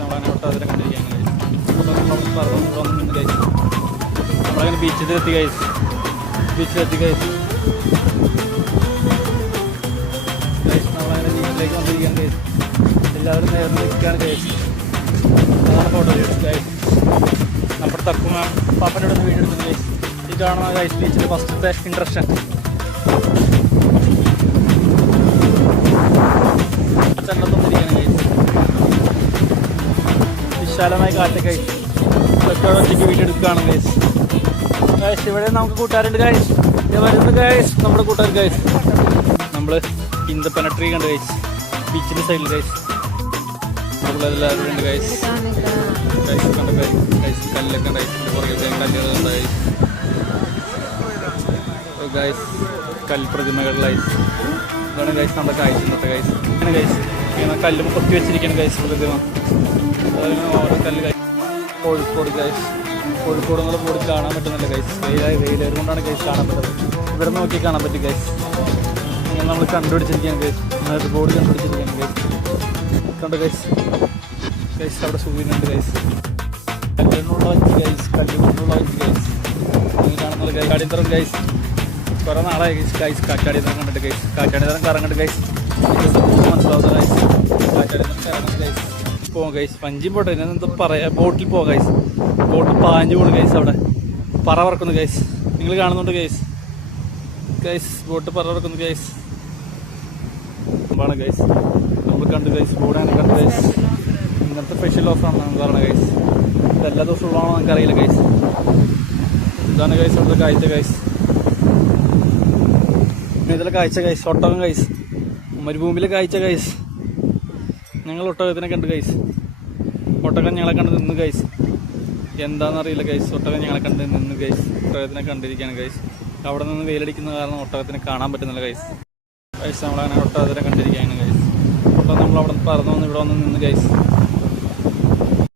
നമ്മളങ്ങനെ ഒട്ടകത്തിനെ കണ്ടിരിക്കുകയാണ് ഗൈസ്. പറഞ്ഞു ഗൈസ്. നമ്മളങ്ങനെ ബീച്ചിലെത്തി ഗൈസ്. നമ്മളങ്ങനെ ബീച്ചിലേക്ക് വന്നിരിക്കുകയാണ് ഗൈസ്. എല്ലാവരും നേർന്ന് നിൽക്കുകയാണ് ഗൈസ്. അതാണ് ഫോട്ടോ ഗൈസ്. നമ്മുടെ തക്കുമ പാപ്പൻ്റെ ഇവിടെ വീഡിയോ എടുക്കുന്നു ഗൈസ്. ഈ കാണുന്ന ഗൈസ് ബീച്ചിൻ്റെ ഫസ്റ്റത്തെ ഇൻട്രസ്റ്റ് ചെന്നത്തൊന്നിരിക്കുകയാണ് ഗൈസ്. വിശാലമായ കാറ്റ് ഗൈസ്. ഒറ്റയ്ക്ക് വീഡിയോ എടുക്കുകയാണ് ഗൈസ്. ഇവിടെ നമുക്ക് കൂട്ടുകാരുണ്ട് ഗൈസ്. വരുന്ന ഗൈസ് നമ്മുടെ കൂട്ടുകാർ ഗൈസ്. നമ്മൾ ഇന്തപ്പന ട്രീ കണ്ട് ഗൈസ്. ബീച്ചിൻ്റെ സൈഡിൽ ഗൈസ്. എല്ലാവരും ഉണ്ട് ഗൈസ്. കണ്ട് ഗൈസ് കല്ലൊക്കെ ഗൈസ്. പുറകെ കല്ലുകളുണ്ട് ഗൈസ്. കൽപ്രതിമകളിലായി ഇതാണ് ഗൈസ് നമ്മുടെ കാഴ്ച ഇന്നത്തെ ഗൈസ്. അങ്ങനെ ഗൈസ് ഇങ്ങനെ കല്ലും കൊത്തി വെച്ചിരിക്കുകയാണ് ഗൈസ് പ്രതിമ. ഓരോ കല്ല് ഗൈസ്. കോഴിക്കോട് ഗൈസ്. കോഴിക്കോട് എന്നുള്ള ബോർഡ് കാണാൻ പറ്റുന്നില്ല ഗൈസ്. വെയിലേറ് കൊണ്ടാണ് ഗൈസ് കാണാൻ പറ്റുന്നത്. ഇവിടെ നോക്കി കാണാൻ പറ്റും ഗൈസ്. ഇങ്ങനെ നമ്മൾ കണ്ടുപിടിച്ചിരിക്കുകയാണ് ഗൈസ്. നന്നായിട്ട് ബോർഡ് കണ്ടുപിടിച്ചിരിക്കുകയാണ് ഗൈസ്. കണ്ടു ഗൈസ്. അവിടെ സൂര്യനുണ്ട് ഗൈസ്. കല്ലിനുള്ള വഞ്ചി ഗൈസ്. കല്ലുകൊണ്ടുള്ള വഞ്ചി ഗൈസ്. നിങ്ങൾ കാണുന്നത് കാറ്റാടിത്തരം ഗൈസ്. കുറേ നാളായി ഗൈസ് കാറ്റാടിത്തരം കണ്ടിട്ട് ഗൈസ്. കാറ്റാടിത്തരം കറങ്ങുന്നുണ്ട് ഗൈസ്. മനസ്സിലാവുന്ന ഗൈസ്. കാറ്റാടിത്തരം കറങ്ങുന്നുണ്ട് ഗൈസ്. പോകാം ഗൈസ്. വഞ്ചിയും പോട്ടെ എന്താ പറയാ. ബോട്ടിൽ പോകാം ഗൈസ്. ബോട്ടിൽ പാഞ്ഞു പോകുന്നു ഗൈസ്. അവിടെ പറ പറക്കുന്നു ഗൈസ്. നിങ്ങൾ കാണുന്നുണ്ട് ഗൈസ്. ബോട്ട് പറ പറക്കുന്നു ഗൈസ്. ആണ് ഗൈസ്. നമ്മൾ കണ്ടു ഗൈസ്. ബോർഡാണ് കണ്ടു ഗൈസ്. ഇങ്ങനത്തെ സ്പെഷ്യൽ ഓഫറാണ് നമുക്ക് പറയണത് ഗൈസ്. ഇതെല്ലാ ദിവസവും ഉള്ളതാണോ നമുക്കറിയില്ല ഗൈസ്. ഇതാണ് ഗൈസ് അവിടുത്തെ കാഴ്ച ഗൈസ്. ഇതിലെ കാഴ്ച ഗൈസ്. ഒട്ടകം ഗൈസ്. മരുഭൂമിയിലെ കാഴ്ച ഗൈസ്. ഞങ്ങൾ ഒട്ടകത്തിനെ കണ്ട് ഗൈസ്. ഒട്ടകം ഞങ്ങളെ കണ്ട് നിന്ന് ഗൈസ്. എന്താണെന്നറിയില്ല ഗൈസ്. ഒട്ടകം ഞങ്ങളെ കണ്ട് നിന്ന് ഗൈസ്. ഒട്ടകത്തിനെ കണ്ടിരിക്കുകയാണ് ഗൈസ്. അവിടെ നിന്ന് വെയിലടിക്കുന്ന കാരണം ഒട്ടകത്തിനെ കാണാൻ പറ്റുന്നില്ല ഗൈസ്. നമ്മളങ്ങനെ ഒട്ടകത്തിനെ കണ്ടിരിക്കുകയാണ് ഗൈസ്. ഒട്ടകം നമ്മൾ അവിടെ പറന്നു വന്ന് ഇവിടെ വന്ന് നിന്ന് ഗൈസ്.